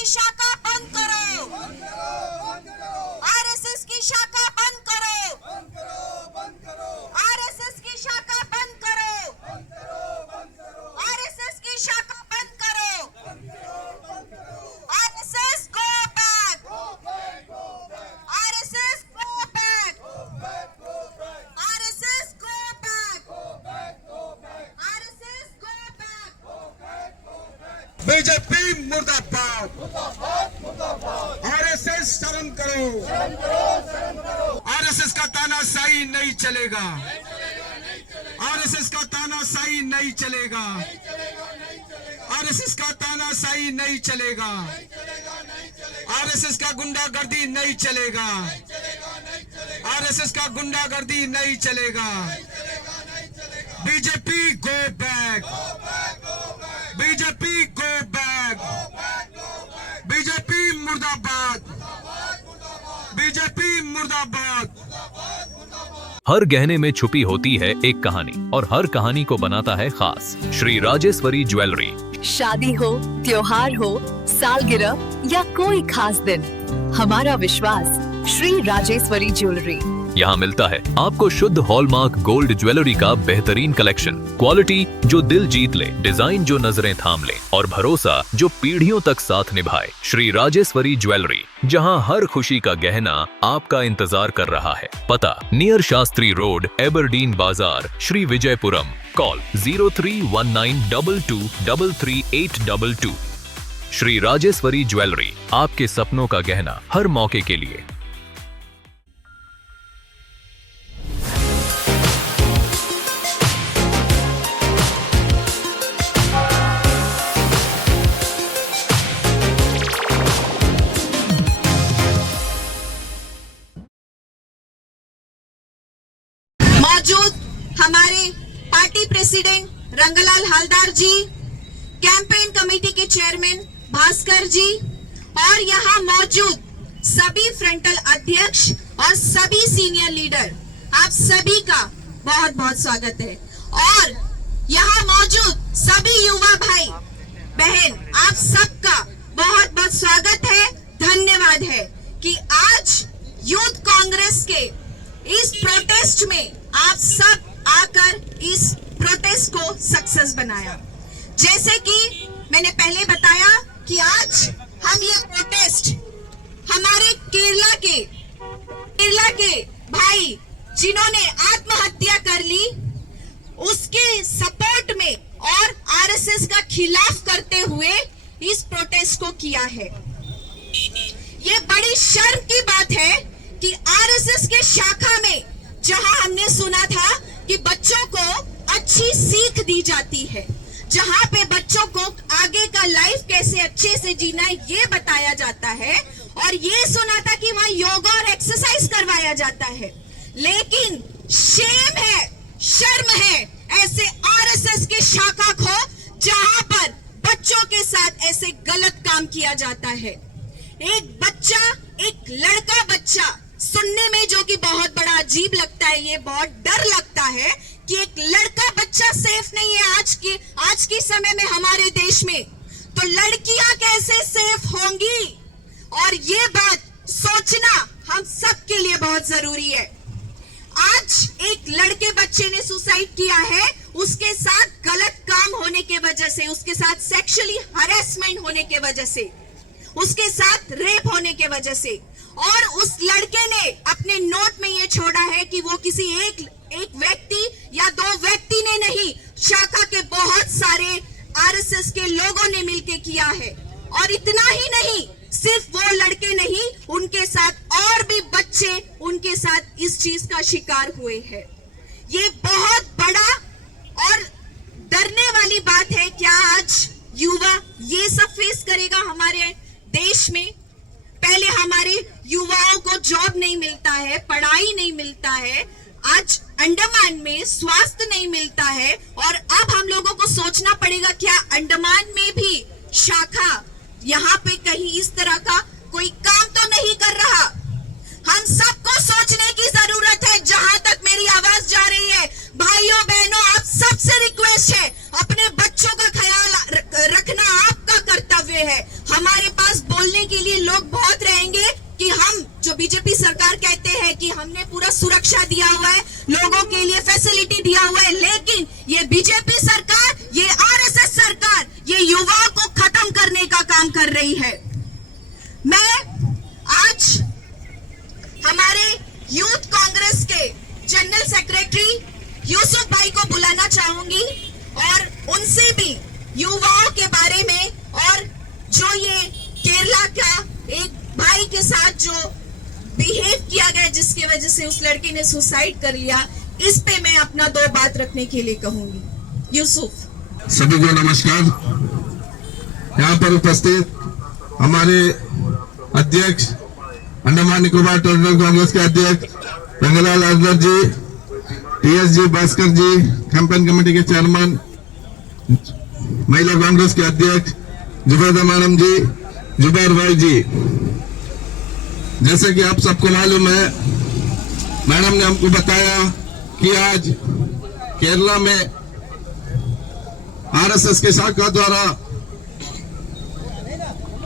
की शाखा बंद करो, आरएसएस की शाखा बंद करो, आरएसएस की शाखा बंद करो, आरएसएस की शाखा बंद करो, RSS go back, RSS go back, RSS go back, RSS go back. BJP मुर्दाबाद, आरएसएस शर्म करो, आरएसएस का तानाशाही नहीं चलेगा, आरएसएस का तानाशाही नहीं चलेगा, आरएसएस का तानाशाही नहीं चलेगा, आरएसएस का गुंडागर्दी नहीं चलेगा, आरएसएस का गुंडागर्दी नहीं चलेगा। BJP go back, BJP go back, BJP मुर्दाबाद, बीजेपी मुर्दाबाद। हर गहने में छुपी होती है एक कहानी और हर कहानी को बनाता है खास। श्री राजेश्वरी ज्वेलरी। शादी हो, त्योहार हो, सालगिरह या कोई खास दिन, हमारा विश्वास श्री राजेश्वरी ज्वेलरी। यहाँ मिलता है आपको शुद्ध हॉलमार्क गोल्ड ज्वेलरी का बेहतरीन कलेक्शन, क्वालिटी जो दिल जीत ले, डिजाइन जो नजरें थाम ले और भरोसा जो पीढ़ियों तक साथ निभाए। श्री राजेश्वरी ज्वेलरी, जहाँ हर खुशी का गहना आपका इंतजार कर रहा है। पता नियर शास्त्री रोड, एबरडीन बाजार, श्री विजयपुरम। कॉल 031922333822। श्री राजेश्वरी ज्वेलरी, आपके सपनों का गहना हर मौके के लिए। मौजूद हमारे पार्टी प्रेसिडेंट रंगलाल हालदार जी, कैंपेन कमेटी के चेयरमैन भास्कर जी और यहाँ मौजूद सभी फ्रंटल अध्यक्ष और सभी सीनियर लीडर, आप सभी का बहुत बहुत स्वागत है। और यहाँ मौजूद सभी युवा भाई बहन, आप सबका बहुत बहुत स्वागत है, धन्यवाद है कि आज यूथ कांग्रेस के इस प्रोटेस्ट में आप सब आकर इस प्रोटेस्ट को सक्सेस बनाया। जैसे कि मैंने पहले बताया कि आज हम ये प्रोटेस्ट हमारे केरला के भाई जिन्होंने आत्महत्या कर ली, उसके सपोर्ट में और आरएसएस का खिलाफ करते हुए इस प्रोटेस्ट को किया है। ये बड़ी शर्म की बात है कि आरएसएस के शाखा में जहां हमने सुना था कि बच्चों को अच्छी सीख दी जाती है, जहां पे बच्चों को आगे का लाइफ कैसे अच्छे से जीना है ये बताया जाता है, और ये सुना था कि वहां योगा और एक्सरसाइज करवाया जाता है, लेकिन शेम है, शर्म है ऐसे आरएसएस के शाखा को जहां पर बच्चों के साथ ऐसे गलत काम किया जाता है। एक बच्चा, एक लड़का बच्चा, सुनने में जो कि बहुत बड़ा अजीब लगता है, ये बहुत डर लगता है कि एक लड़का बच्चा सेफ नहीं है आज के समय में हमारे देश में, तो लड़कियां कैसे सेफ होंगी? और ये बात सोचना हम सबके लिए बहुत जरूरी है। आज एक लड़के बच्चे ने सुसाइड किया है, उसके साथ गलत काम होने के वजह से, उसके साथ सेक्सुअली हरेसमेंट होने के वजह से, उसके साथ रेप होने के वजह से, और उस लड़के ने अपने नोट में ये छोड़ा है कि वो किसी एक व्यक्ति या दो व्यक्ति ने नहीं, शाखा के बहुत सारे आरएसएस के लोगों ने मिलकर किया है। और इतना ही नहीं, सिर्फ वो लड़के नहीं, उनके साथ और भी बच्चे उनके साथ इस चीज का शिकार हुए हैं। ये बहुत बड़ा और डरने वाली बात है। क्या आज युवा ये सब फेस करेगा हमारे देश में? पहले हमारे युवाओं को जॉब नहीं मिलता है, पढ़ाई नहीं मिलता है, आज अंडमान में स्वास्थ्य नहीं मिलता है, और अब हम लोगों को सोचना पड़ेगा क्या अंडमान में भी शाखा यहाँ पे कहीं इस तरह का कोई काम तो नहीं कर रहा? हम सबको सोचने की जरूरत है। जहां तक मेरी आवाज जा रही है, भाइयों बहनों, आप सबसे रिक्वेस्ट है, अपने बच्चों का ख्याल रखना आपका कर्तव्य है। हमारे पास बोलने के लिए लोग बहुत रहेंगे कि हम जो बीजेपी सरकार कहते हैं कि हमने पूरा सुरक्षा दिया हुआ है, लोगों के लिए फैसिलिटी दिया हुआ है, लेकिन ये बीजेपी सरकार, ये आरएसएस सरकार, ये युवाओं को खत्म करने का काम कर रही है। मैं आज हमारे यूथ कांग्रेस के जनरल सेक्रेटरी यूसुफ भाई को बुलाना चाहूंगी और उनसे भी युवाओं के बारे में और जो ये केरला का एक भाई के साथ जो बिहेव किया गया जिसकी वजह से उस लड़की ने सुसाइड कर लिया, इस पे मैं अपना 2 बात रखने के लिए कहूंगी। यूसुफ। सभी को नमस्कार। यहाँ पर उपस्थित हमारे अध्यक्ष अंडमान निकोबार टेरिटोरियल कांग्रेस के अध्यक्ष रंगलाल हालदार जी, टीएसजी भास्कर जी, कैंपेन कमेटी के चेयरमैन, महिला कांग्रेस के अध्यक्ष जुबैदा मैडम जी, जुबैर भाई जी, जैसे कि आप सबको मालूम है, मैडम ने हमको बताया कि आज केरला में आरएसएस के शाखा द्वारा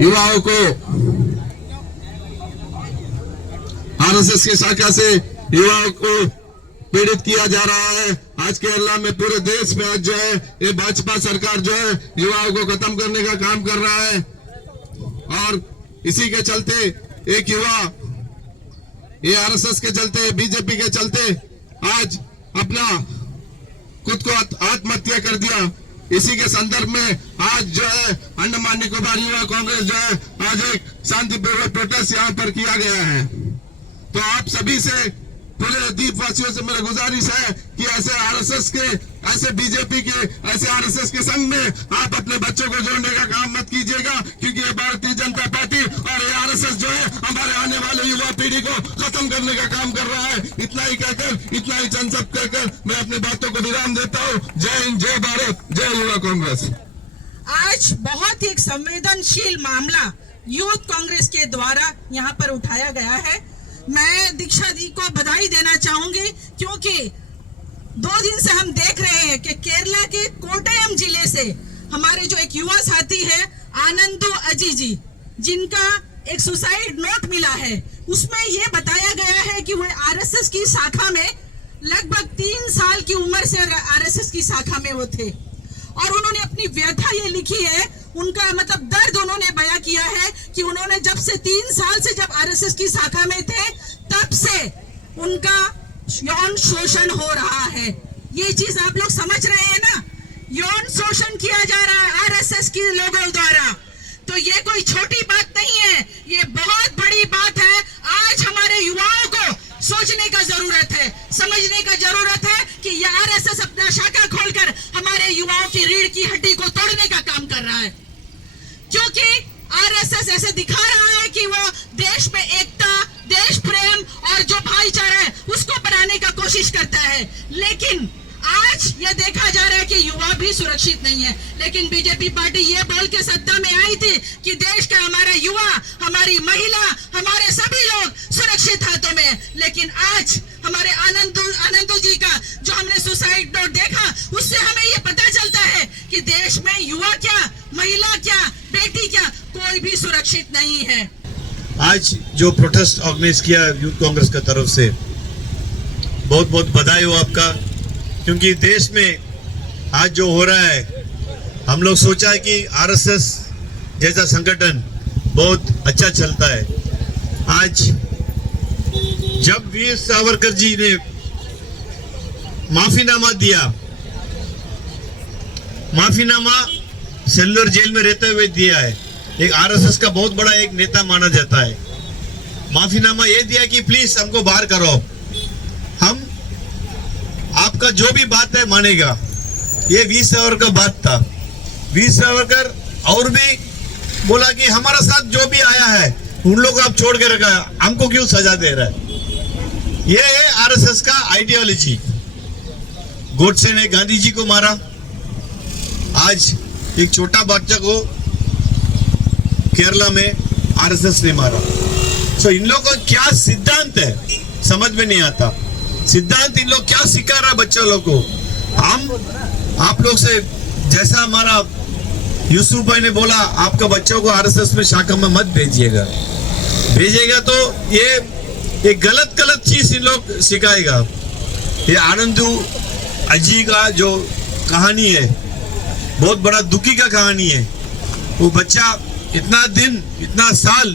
युवाओं को आरएसएस की शाखा से युवाओं को पीड़ित किया जा रहा है। आज केरला में पूरे देश में आज जो है ये भाजपा सरकार जो है युवाओं को खत्म करने का काम कर रहा है और इसी के चलते एक युवा ये आरएसएस के चलते, बीजेपी के चलते आज अपना खुद को आत्महत्या कर दिया। इसी के संदर्भ में आज जो है अंडमान निकोबार युवा कांग्रेस जो है आज एक शांतिपूर्वक प्रोटेस्ट यहाँ पर किया गया है। तो आप सभी से, पूरे द्वीपवासियों से मेरा गुजारिश है कि ऐसे आरएसएस के, ऐसे बीजेपी के, ऐसे आरएसएस के संग में आप अपने बच्चों को जोड़ने का काम मत कीजिएगा, क्योंकि ये भारतीय जनता पार्टी और ये आरएसएस जो है हमारे आने वाले युवा पीढ़ी को खत्म करने का काम कर रहा है। इतना ही कहकर, इतना ही चंद सब कहकर मैं अपनी बातों को विराम देता हूँ। जय हिंद, जय भारत, जय युवा कांग्रेस। आज बहुत ही एक संवेदनशील मामला यूथ कांग्रेस के द्वारा यहाँ पर उठाया गया है। मैं दीक्षा दी को बधाई देना चाहूंगी, क्योंकि 2 दिन से हम देख रहे हैं कि केरला के कोट्टयम जिले से हमारे जो एक युवा साथी है आनंदू अजी जी, जिनका एक सुसाइड नोट मिला है, उसमें यह बताया गया है कि वह आरएसएस की शाखा में लगभग 3 साल की उम्र से आरएसएस की शाखा में वो थे और उन्होंने अपनी व्यथा ये लिखी है, उनका मतलब दर्द उन्होंने बयां किया है कि उन्होंने जब से 3 साल से जब आरएसएस की शाखा में थे तब से उनका यौन शोषण हो रहा है। ये चीज आप लोग समझ रहे हैं ना, यौन शोषण किया जा रहा है आरएसएस के लोगों द्वारा। तो ये कोई छोटी बात नहीं है, ये बहुत बड़ी बात है। आज हमारे युवाओं को सोचने का जरूरत है, समझने का जरूरत है कि ये आरएसएस अपना शाखा खोलकर हमारे युवाओं की रीढ़ की हड्डी को तोड़ने का काम कर रहा है, क्योंकि आरएसएस ऐसे दिखा रहा है कि वो देश में एकता, देश प्रेम और जो भाईचारा है उसको बनाने का कोशिश करता है। लेकिन आज ये देखा जा रहा है कि युवा भी सुरक्षित नहीं है। लेकिन बीजेपी पार्टी ये बोल के सत्ता में आई थी कि देश का हमारा युवा, हमारी महिला, हमारे सभी लोग सुरक्षित हाथों में है। लेकिन आज हमारे आनंदू जी का जो हमने सुसाइड नोट देखा, उससे हमें ये पता चलता है कि देश में युवा क्या, महिला क्या, बेटी क्या, कोई भी सुरक्षित नहीं है। आज जो प्रोटेस्ट ऑर्गेनाइज किया यूथ कांग्रेस की तरफ से, बहुत बहुत बधाई हो आपका, क्योंकि देश में आज जो हो रहा है, हम लोग सोचा है कि आरएसएस जैसा संगठन बहुत अच्छा चलता है। आज जब वीर सावरकर जी ने माफीनामा दिया, माफीनामा सेलुलर जेल में रहते हुए दिया है, एक आरएसएस का बहुत बड़ा एक नेता माना जाता है। माफीनामा ये दिया कि प्लीज हमको बाहर करो, हम आपका जो भी बात है मानेगा। ये वीर सावरकर का बात था। वीर सावरकर और भी बोला कि हमारा साथ जो भी आया है उन लोग आप छोड़ के रखा है, हमको क्यों सजा दे रहा है। ये है आरएसएस का आइडियोलॉजी। गोडसे ने गांधी जी को मारा, आज एक छोटा बच्चा को केरला में आरएसएस ने मारा। सो इन लोगों का क्या सिद्धांत है समझ में नहीं आता। सिद्धांत इन लोग क्या सिखा रहा है बच्चों लोग को। हम आप लोग से जैसा हमारा यूसुफ भाई ने बोला आपका बच्चों को आरएसएस में शाखा में मत भेजिएगा तो ये गलत चीज इन लोग सिखाएगा। ये आनंदू अजी का जो कहानी है बहुत बड़ा दुखी का कहानी है। वो बच्चा इतना दिन इतना साल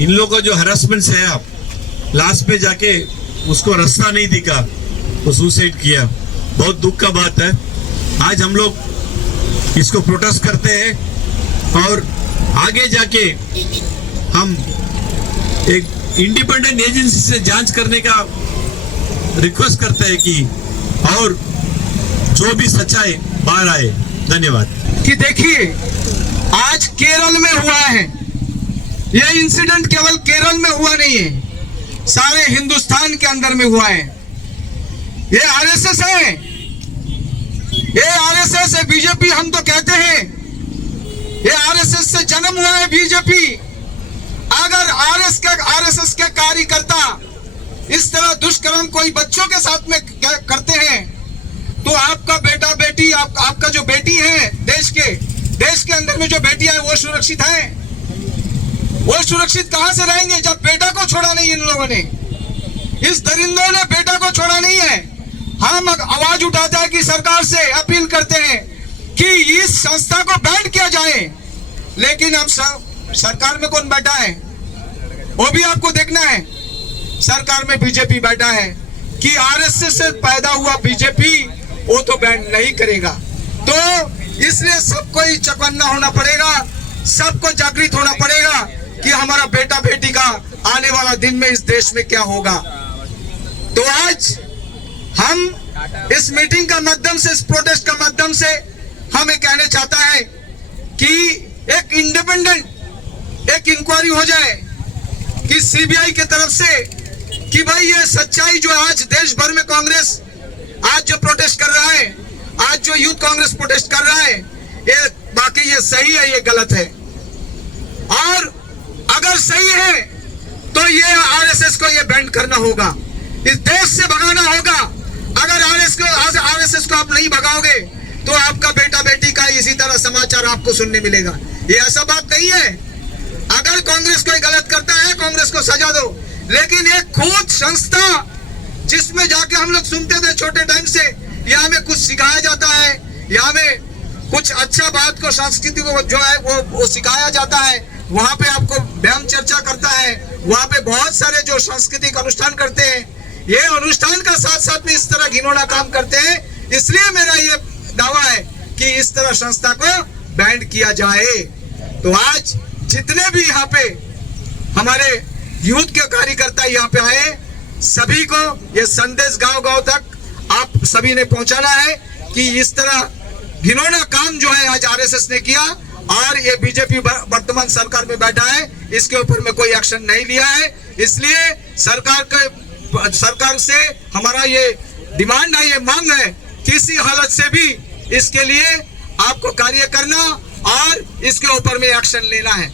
इन लोगों का जो हरासमेंट है आप लास्ट पे जाके उसको रास्ता नहीं दिखा, वो सुसाइड किया। बहुत दुख का बात है। आज हम लोग इसको प्रोटेस्ट करते हैं और आगे जाके हम एक इंडिपेंडेंट एजेंसी से जांच करने का रिक्वेस्ट करते हैं कि और जो भी सच्चाई बाहर आए। धन्यवाद। कि देखिए आज केरल में हुआ है, यह इंसिडेंट केवल केरल में हुआ नहीं है, सारे हिंदुस्तान के अंदर में हुआ है। ये आरएसएस है, ये आरएसएस है। बीजेपी हम तो कहते हैं ये आरएसएस से जन्म हुआ है बीजेपी। अगर आरएसएस के कार्यकर्ता इस तरह दुष्कर्म कोई बच्चों के साथ में करते हैं तो आपका बेटा बेटी आपका जो बेटी है देश के अंदर में जो बेटियां है वो सुरक्षित है? वो सुरक्षित कहां से रहेंगे जब बेटा को छोड़ा नहीं इन लोगों ने? इस दरिंदों ने बेटा को छोड़ा नहीं है। हम आवाज उठाते हैं कि सरकार से अपील करते हैं कि इस संस्था को बैन किया जाए, लेकिन हम सरकार में कौन बैठा है वो भी आपको देखना है। सरकार में बीजेपी बैठा है कि आरएसएस से पैदा हुआ बीजेपी वो तो बैन नहीं करेगा। तो इसलिए सबको ही चौकन्ना होना पड़ेगा, सबको जागृत होना पड़ेगा कि हमारा बेटा बेटी का आने वाला दिन में इस देश में क्या होगा। तो आज हम इस मीटिंग का माध्यम से, इस प्रोटेस्ट का माध्यम से हमें कहना चाहता है कि एक इंडिपेंडेंट एक इंक्वायरी हो जाए कि सीबीआई की तरफ से कि भाई ये सच्चाई जो आज देश भर में कांग्रेस आज जो प्रोटेस्ट कर रहा है, आज जो यूथ कांग्रेस प्रोटेस्ट कर रहा है, ये बाकी ये सही है ये गलत है। और अगर सही है तो ये आरएसएस को ये बैंड करना होगा, इस देश से भगाना होगा। अगर आरएसएस को आप नहीं भगाओगे तो आपका बेटा बेटी का इसी तरह समाचार आपको सुनने मिलेगा। ये ऐसा बात नहीं है। अगर कांग्रेस कोई गलत करता है कांग्रेस को सजा दो, लेकिन एक खुद संस्था जिसमें जाके हम लोग सुनते थे छोटे टाइम से, यहाँ हमें कुछ सिखाया जाता है, यहाँ हमें कुछ अच्छा बात को संस्कृति को जो है वो सिखाया जाता है, वहां पे आपको व्यायाम चर्चा करता है, वहां पे बहुत सारे जो सांस्कृतिक अनुष्ठान करते हैं, ये अनुष्ठान का साथ साथ में इस तरह घिनौना काम करते हैं। इसलिए मेरा ये दावा है कि इस तरह संस्था को बैन किया जाए। तो आज जितने भी यहाँ पे हमारे यूथ के कार्यकर्ता यहाँ पे आए, सभी को ये संदेश गांव-गांव तक आप सभी ने पहुंचाना है कि इस तरह घिनौना काम जो है आज आरएसएस ने किया और ये बीजेपी वर्तमान सरकार में बैठा है, इसके ऊपर में कोई एक्शन नहीं लिया है। इसलिए सरकार से हमारा ये डिमांड है, ये मांग है, किसी हालत से भी इसके लिए आपको कार्य करना और इसके ऊपर में एक्शन लेना है।